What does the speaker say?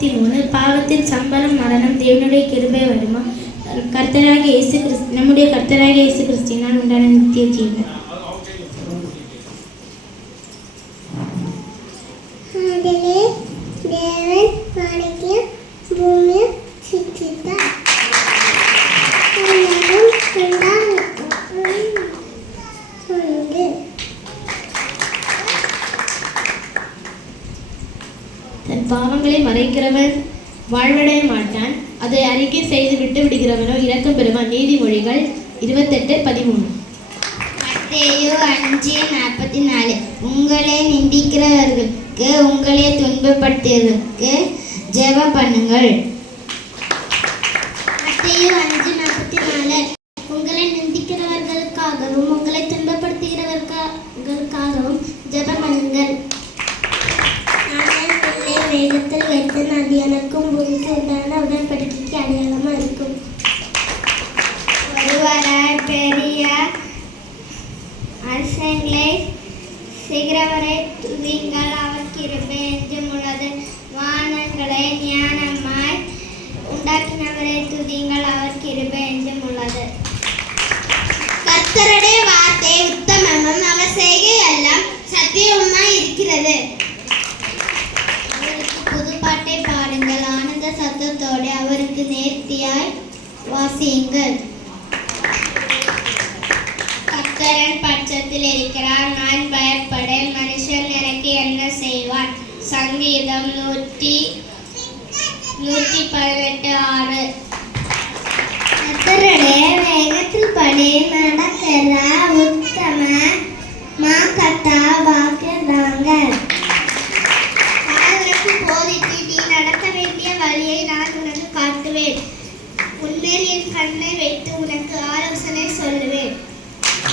23 பாவத்தின் சம்பளம் மரணம், தேவனுடைய கிருபை வருமா? கர்த்தராகிய இயேசு கிறிஸ்து, நம்முடைய கர்த்தராகிய இயேசு கிறிஸ்துவினால் உண்டான நித்திய ஜீவன். தேவன் வானத்தையும் பூமியும் சிருஷ்டித்தார். தன் பாவங்களை மறைக்கிறவன் வாழ்வடைய மாட்டான், அதை அறிக்கை செய்து விட்டு விடுகிறவனோ இரக்கம் பெறுவான். நீதிமொழிகள் 28:13. மத்தேயு 5:44. உங்களை நிந்திக்கிறவர்களுக்கு, உங்களை துன்பப்படுத்துவதற்கு ஜெபம் பண்ணுங்கள். மத்தேயு 5:44. உங்களை நிந்திக்கிறவர்களுக்காகவும் உங்களை துன்பப்படுத்துகிறவர்களுக்காகவும் ஜெபம் பண்ணுங்கள். வேகத்தில் வைத்து அது எனக்கும் பூமிக்கு உண்டான உடன்படிக்கைக்கு அடையாளமா இருக்கும். ஒருவராய் பெரிய அரசங்களை செய்கிறவரை துதிங்கள், அவர் கிருபை என்றும் உள்ளது. வானங்களை ஞானமாய் உண்டாக்கினவரை துதிங்கள், அவர் கிருபை என்றும் உள்ளது. கர்த்தருடைய வார்த்தை உத்தமமும் அவர் செய்கை எல்லாம் சத்தியமாய் இருக்கிறது. புதுப்பாட்டை பாடுங்கள், ஆனந்த சத்தத்தோடு அவருக்கு நேர்த்தியாய் வாசியுங்கள். கர்த்தரின் பட்சத்தில் இருக்கிறார், நான் பயப்படேன். மனுஷன் எனக்கு என்ன செய்வான்? சங்கீதம் 118:6. கர்த்தருடைய வேகத்தில் படி நடக்கிற உத்தம மாக்கத்தா வாக்குதாங்கள். போதித்து நீ நடக்க வேண்டிய வழியை நான் உனக்கு காட்டுவேன். உன்மேல் என் கண்ணை வைத்து உனக்கு